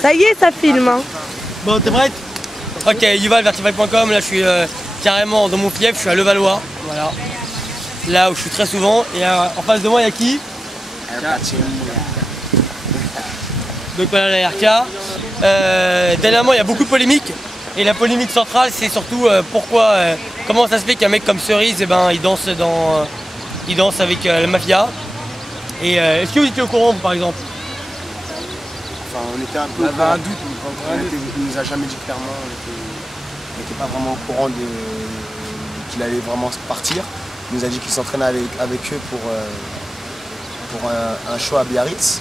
Ça y est, ça filme. Hein. Bon, t'es prête? Ok, Yuval, Vertify.com, là je suis carrément dans mon fief, je suis à Levallois, voilà. Là où je suis très souvent, et en face de moi il y a qui? Donc voilà la RK. Dernièrement il y a beaucoup de polémiques, et la polémique centrale c'est surtout pourquoi, comment ça se fait qu'un mec comme Cerise, eh ben, il danse avec la mafia. Et est-ce que vous étiez au courant par exemple? Enfin, on était un peu. On avait un doute, il nous a jamais dit clairement. On n'était pas vraiment au courant qu'il allait vraiment partir. Il nous a dit qu'il s'entraînait avec eux pour un show à Biarritz.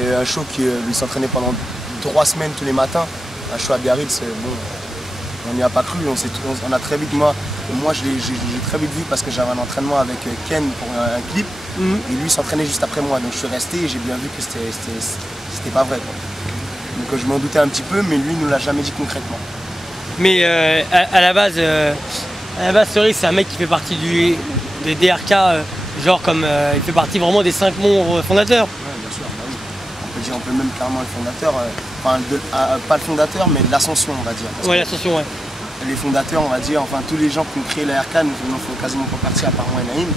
Et un show qui lui s'entraînait pendant 3 semaines tous les matins. Un show à Biarritz, bon, on n'y a pas cru. On a très vite, moi j'ai très vite vu parce que j'avais un entraînement avec Ken pour un clip. Et lui s'entraînait juste après moi, donc je suis resté et j'ai bien vu que c'était pas vrai, quoi. Donc je m'en doutais un petit peu, mais lui ne l'a jamais dit concrètement. Mais à la base, Cerise c'est un mec qui fait partie des DRK, genre comme il fait partie vraiment des 5 membres fondateurs. Ouais, bien sûr, bah oui. On peut même carrément le fondateur, enfin pas le fondateur mais l'ascension on va dire. Ouais, l'ascension, ouais. Les fondateurs on va dire, enfin tous les gens qui ont créé la RK n'en font quasiment pas partie à part moi et Naïm.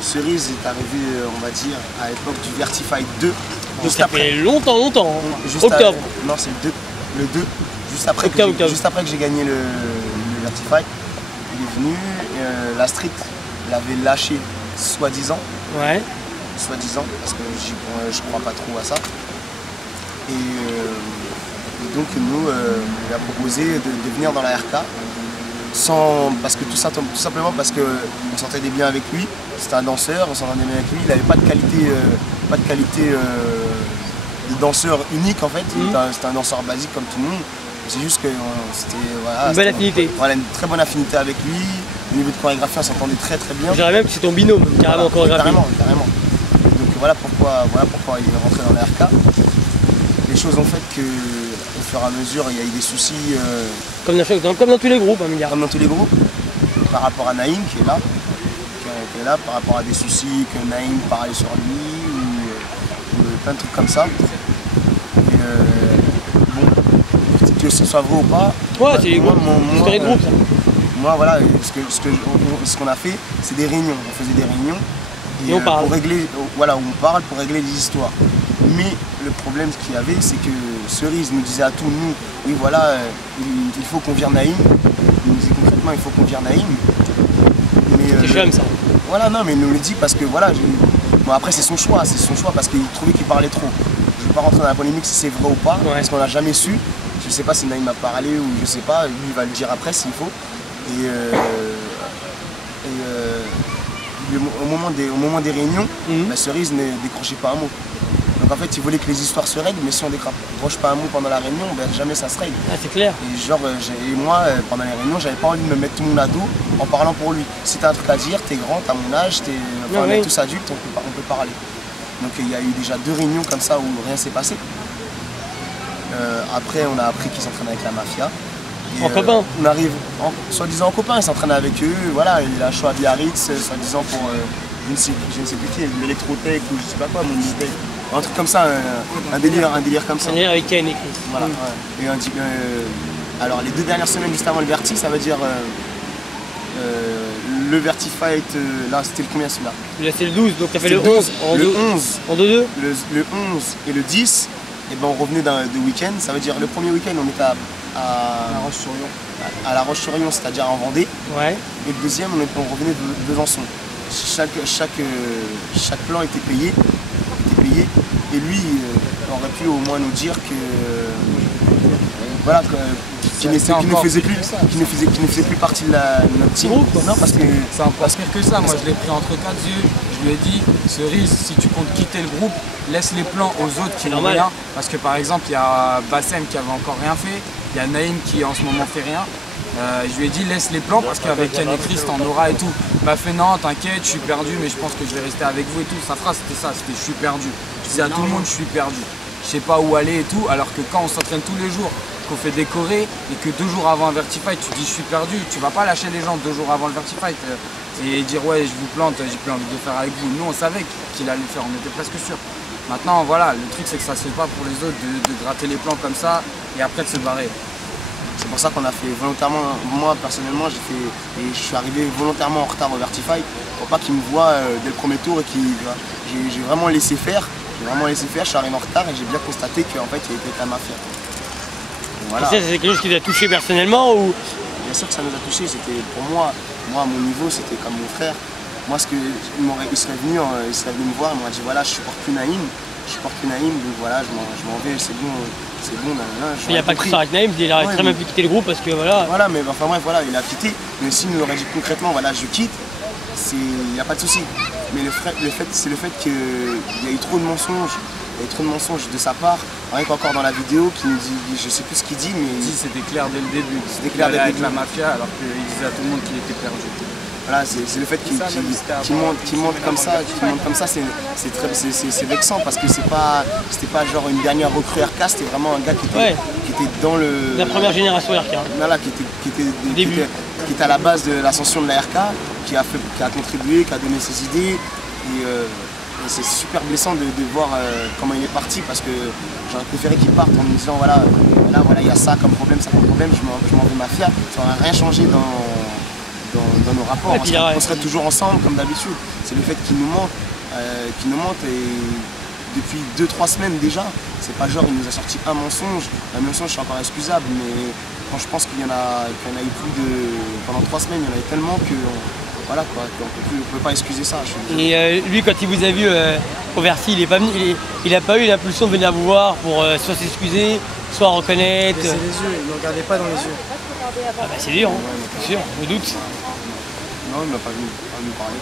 Cerise est arrivé, on va dire, à l'époque du Vertify 2. Juste après. Fait longtemps. Octobre. Non, c'est le 2. Juste après que j'ai gagné le Vertify, il est venu. La street l'avait lâché, soi-disant. Ouais. Soi-disant, parce que je crois pas trop à ça. Et donc nous, on lui a proposé de venir dans la RK. Parce que tout simplement parce qu'on s'entendait bien avec lui, c'était un danseur, on s'entendait bien avec lui, il n'avait pas de qualité de danseur unique en fait, c'était un danseur basique comme tout le monde, c'est juste que c'était voilà, une belle affinité. Voilà, une très bonne affinité avec lui, au niveau de chorégraphie on s'entendait très bien. J'aurais même que c'est ton binôme, carrément en chorégraphie. Carrément. Donc voilà pourquoi il est rentré dans la RK. Les choses ont fait que au fur et à mesure il y a eu des soucis. Comme dans tous les groupes, un milliard. Comme dans tous les groupes, par rapport à Naïm qui est là, par rapport à des soucis que Naïm parlait sur lui, ou plein de trucs comme ça. Et bon, que ce soit vrai ou pas, ouais, c'est une histoire de groupe ça. Moi voilà, ce qu'on a fait, c'est des réunions, on faisait des réunions. Et on parle. Pour régler, voilà, où on parle pour régler des histoires. Mais le problème qu'il y avait, c'est que Cerise nous disait à tous nous, oui voilà, il faut qu'on vire Naïm. Il nous disait concrètement, il faut qu'on vire Naïm. C'est chum ça. Voilà, non mais il nous le dit parce que voilà, bon, après c'est son choix parce qu'il trouvait qu'il parlait trop. Je ne vais pas rentrer dans la polémique si c'est vrai ou pas, parce qu'on n'a jamais su. Je ne sais pas si Naïm a parlé ou je ne sais pas, lui il va le dire après s'il faut. Au moment des réunions, la Cerise ne décrochait pas un mot. Donc en fait, il voulait que les histoires se règlent, mais si on ne décroche pas un mot pendant la réunion, ben, jamais ça se règle. Ah, c'est clair. Et moi, pendant les réunions, j'avais pas envie de me mettre tout le monde à dos en parlant pour lui. Si tu as un truc à dire, tu es grand, tu as mon âge, on est tous adultes, on peut parler. Donc il y a eu déjà 2 réunions comme ça où rien s'est passé. Après, on a appris qu'ils s'entraînaient avec la mafia. En copain. On arrive, soi-disant en copain, il s'entraîne avec eux, voilà, il a un choix à Biarritz, soi-disant pour, je ne sais plus qui, l'électrotech ou je sais pas quoi, mon tech. Un truc comme ça, un délire comme ça. Un délire avec Ken écrit. Voilà. Et alors les 2 dernières semaines juste avant le Verti, ça veut dire le Vertifight, là c'était le combien celui-là? Là c'est le 12, donc t'as fait le 11 en 2-2. Le 11 et le 10, et ben on revenait de week-end, ça veut dire le premier week-end on était à La Roche-sur-Yon, c'est-à-dire en Vendée. Ouais. Et le deuxième on revenait de Besançon. Chaque plan était payé. Et lui aurait pu au moins nous dire que voilà, qu'il ne faisait plus partie de notre team. Non, parce que c'est encore pire que ça. Moi je l'ai pris entre 4 yeux, je lui ai dit Cerise, si tu comptes quitter le groupe, laisse les plans aux autres qui n'ont rien. Parce que par exemple il y a Bassem qui avait encore rien fait, il y a Naïm qui en ce moment fait rien. Je lui ai dit laisse les plans parce qu'avec Yann et Christ en aura et tout. Il m'a fait non t'inquiète, je suis perdu mais je pense que je vais rester avec vous et tout. Sa phrase c'était ça, c'était je suis perdu. Je disais à tout le monde je suis perdu. Je sais pas où aller et tout, alors que quand on s'entraîne tous les jours, qu'on fait décorer et que 2 jours avant un Vertify tu dis je suis perdu, tu vas pas lâcher les gens 2 jours avant le Vertify. et dire ouais je vous plante, j'ai plus envie de le faire avec vous. Nous on savait qu'il allait le faire, on était presque sûr. Maintenant voilà, le truc c'est que ça se fait pas pour les autres de gratter les plans comme ça et après de se barrer. C'est pour ça qu'on a fait volontairement, moi personnellement je suis arrivé volontairement en retard au Vertify pour pas qu'ils me voient dès le premier tour et j'ai vraiment laissé faire. Je suis arrivé en retard et j'ai bien constaté qu'en fait il y avait de la mafia. Voilà. Et ça c'est quelque chose qui vous a touché personnellement ou? Bien sûr que ça nous a touché, c'était pour moi à mon niveau c'était comme mon frère. Moi il serait venu me voir, il m'aurait dit voilà je supporte plus Naïm, donc voilà je m'en vais, c'est bon. Il n'y a pas que ça avec Naïm, il aurait très bien pu quitter le groupe parce que voilà. Voilà, mais enfin bref, voilà, il a quitté. Mais s'il nous aurait dit concrètement, voilà, je quitte, il n'y a pas de souci. Mais c'est le fait qu'il y a eu trop de mensonges. Il y a eu trop de mensonges de sa part. Rien qu'encore dans la vidéo, qui nous dit, je sais plus ce qu'il dit, mais. Il dit c'était clair dès le début. C'était clair dès le début. Avec la mafia, alors qu'il disait à tout le monde qu'il était perdu. Voilà, c'est le fait qu'il monte comme ça, c'est vexant parce que c'était pas genre une dernière recrue RK, c'était vraiment un gars qui était dans la première génération RK. Voilà, qui était à la base de l'ascension de la RK, qui a contribué, qui a donné ses idées. Et c'est super blessant de voir comment il est parti parce que j'aurais préféré qu'il parte en me disant voilà, il y a ça comme problème, je m'en vais mafia. Ça n'aurait rien changé dans nos rapports, on serait toujours ensemble comme d'habitude. C'est le fait qu'il nous mente et depuis 2-3 semaines déjà, c'est pas genre il nous a sorti un mensonge c'est encore excusable, mais quand je pense qu'il y en a eu plus de... Pendant 3 semaines, il y en avait tellement que voilà quoi, qu'on ne peut pas excuser ça. Et lui quand il vous a vu au Versi, il a pas eu l'impulsion de venir vous voir pour soit s'excuser, soit reconnaître. C'est les yeux, il ne regardait pas dans les yeux. Ah bah c'est dur, hein, c'est sûr, je doute. Non, il m'a pas venu nous parler.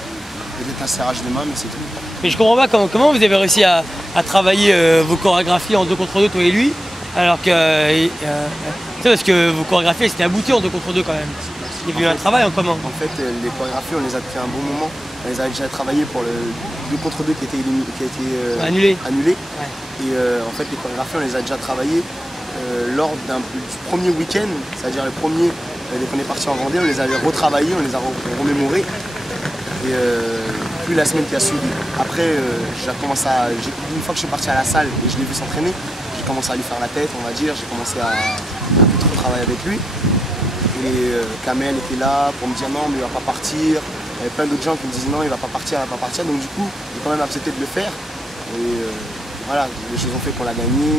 Peut-être un serrage de main, mais c'est tout. Mais je comprends pas comment vous avez réussi à travailler vos chorégraphies en 2 contre 2, toi et lui, alors que... c'est parce que vos chorégraphies c'était abouti en 2 contre 2 quand même. Il y a eu un travail en commun. En fait, les chorégraphies, on les a pris un bon moment. On les a déjà travaillé pour le 2 contre 2 qui a été annulé. Ouais. Et en fait, les chorégraphies, on les a déjà travaillées lors du premier week-end, c'est-à-dire le premier, dès qu'on est parti en Vendée, on les avait retravaillés, on les a remémorés. Et puis la semaine qui a suivi. Après, une fois que je suis parti à la salle et je l'ai vu s'entraîner, j'ai commencé à lui faire la tête, on va dire, j'ai commencé à trop travailler avec lui. Et Kamel était là pour me dire non mais il va pas partir. Il y avait plein d'autres gens qui me disaient non il va pas partir, donc du coup j'ai quand même accepté de le faire. Et voilà, les choses ont fait qu'on l'a gagné.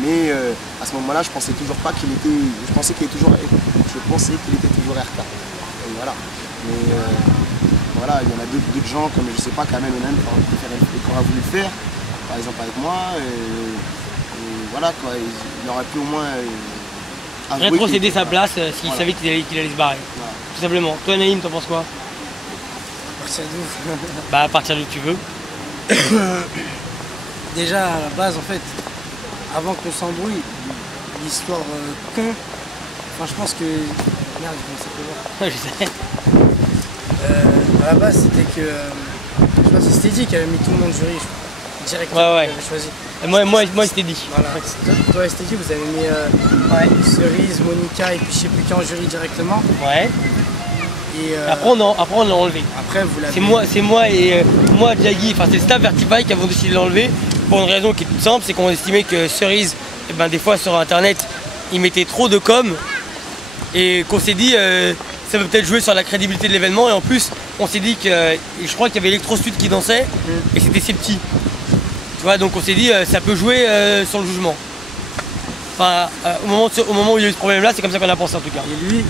Mais à ce moment-là je pensais toujours pas qu'il était. Je pensais qu'il était toujours RK. Et voilà. Mais voilà, il y en a d'autres gens comme je sais pas, Kamel ou même qui aura voulu le faire, par exemple avec moi. Et voilà quoi, il aurait pu au moins. Rétrocéder sa place s'il savait qu'il allait se barrer. Voilà. Tout simplement. Toi Naïm, t'en penses quoi? À partir d'où? Bah à partir d'où tu veux. Déjà à la base en fait, avant qu'on s'embrouille, l'histoire con, enfin je pense que... Merde, je commence à pleuvoir. Je sais. À la base c'était que... je sais pas si c'était dit qu'il avait mis tout le monde jury, je crois. Directement, ouais. Choisi. Moi c'était dit. Voilà. Toi et Stédy, vous avez mis Cerise, Monica et puis je sais plus qui en jury directement. Ouais. Et après on l'a enlevé. Après vous l'avez. C'est moi et Jaggy, enfin c'est le staff Vertify qui avons décidé de l'enlever pour une raison qui est toute simple, c'est qu'on estimait que Cerise, des fois sur internet, il mettait trop de com et qu'on s'est dit ça peut peut-être jouer sur la crédibilité de l'événement et en plus on s'est dit que je crois qu'il y avait Electro Sud qui dansait et c'était ses petits. Tu vois, donc on s'est dit ça peut jouer sur le jugement. Enfin, au moment où il y a eu ce problème là, c'est comme ça qu'on a pensé en tout cas. Et lui,